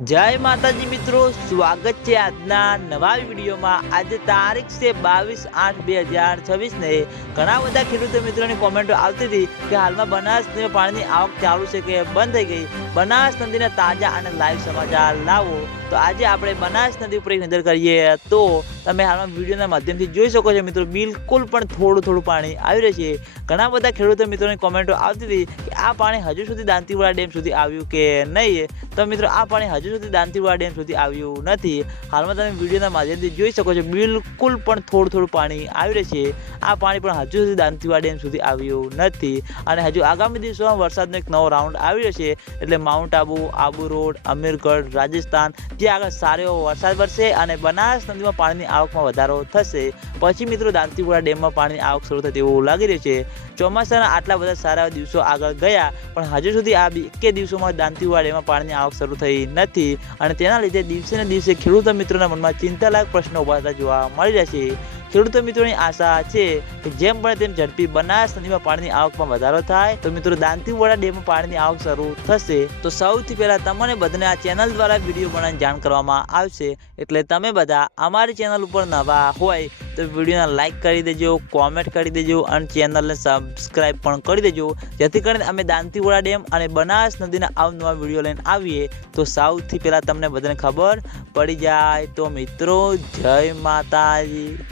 जय माताजी मित्रों, स्वागत है આજના નવા વિડીયોમાં। આજે તારીખ છે 22/8/2026 ને ઘણા બધા ખેડૂતો મિત્રોની કોમેન્ટો આવતી હતી કે હાલમાં બનાસ નદીમાં પાણીની આવક ચાલુ છે કે બંધ થઈ ગઈ। બનાસ નદીના તાજા અને લાઈવ સમાચાર લાવો તો આજે આપણે બનાસ નદી ઉપર એક નજર કરીએ તો તમે હાલમાં વિડીયોના માધ્યમથી જોઈ શકો છો મિત્રો, બિલકુલ પણ થોડું પાણી આવી રહ્યું છે। ઘણા બધા ખેડૂતો મિત્રોની કોમેન્ટો આવતી હતી કે આ પાણી હજુ સુધી દાંતીવાડા ડેમ સુધી આવ્યું કે નહીં। તો મિત્રો આ પાણી હજુ સુધી દાંતીવાડા ડેમ સુધી આવ્યું નથી। હાલમાં તમે વિડીયોના માધ્યમથી જોઈ શકો છો, બિલકુલ પણ થોડું પાણી આવી રહ્યું છે। આ પાણી પણ હજુ સુધી દાંતીવાડા ડેમ સુધી આવ્યું નથી અને હજુ આગામી દિવસોમાં વરસાદનો એક નવો રાઉન્ડ આવી રહ્યો છે, એટલે માઉન્ટ આબુ, આબુ રોડ, અમીરગઢ, રાજસ્થાન જે આગળ સારો એવો વરસાદ વરસે અને બનાસ નદીમાં પાણીની આવકમાં વધારો થશે। પછી મિત્રો દાંતીવાડા ડેમમાં પાણીની આવક શરૂ થાય તેવું લાગી રહ્યું છે। ચોમાસાના આટલા બધા સારા દિવસો આગળ ગયા પણ હજુ સુધી આ 21 દિવસોમાં દાંતીવાડા ડેમમાં પાણીની આવક શરૂ થઈ નથી અને તેના લીધે દિવસે ને દિવસે ખેડૂતો મિત્રોના મનમાં ચિંતાલાયક પ્રશ્નો ઉભા થતા જોવા મળી રહ્યા છે। ખેડૂતો મિત્રોની આશા છે કે જેમ બને તેમ ઝડપી બનાસ નદીમાં પાણીની આવકમાં વધારો થાય તો મિત્રો દાંતીવાડા ડેમમાં પાણીની આવક શરૂ થશે। તો સૌથી પહેલા તમને બધાને આ ચેનલ દ્વારા વિડીયો બનાવીને જાણ કરવામાં આવશે, એટલે તમે બધા અમારી ચેનલ ઉપર નવા હોય તો વિડીયોને લાઇક કરી દેજો, કોમેન્ટ કરી દેજો અને ચેનલને સબસ્ક્રાઈબ પણ કરી દેજો, જેથી કરીને અમે દાંતીવાડા ડેમ અને બનાસ નદીના અવનવા વિડીયો લઈને આવીએ તો સૌથી પહેલા તમને બધાને ખબર પડી જાય। તો મિત્રો જય માતાજી।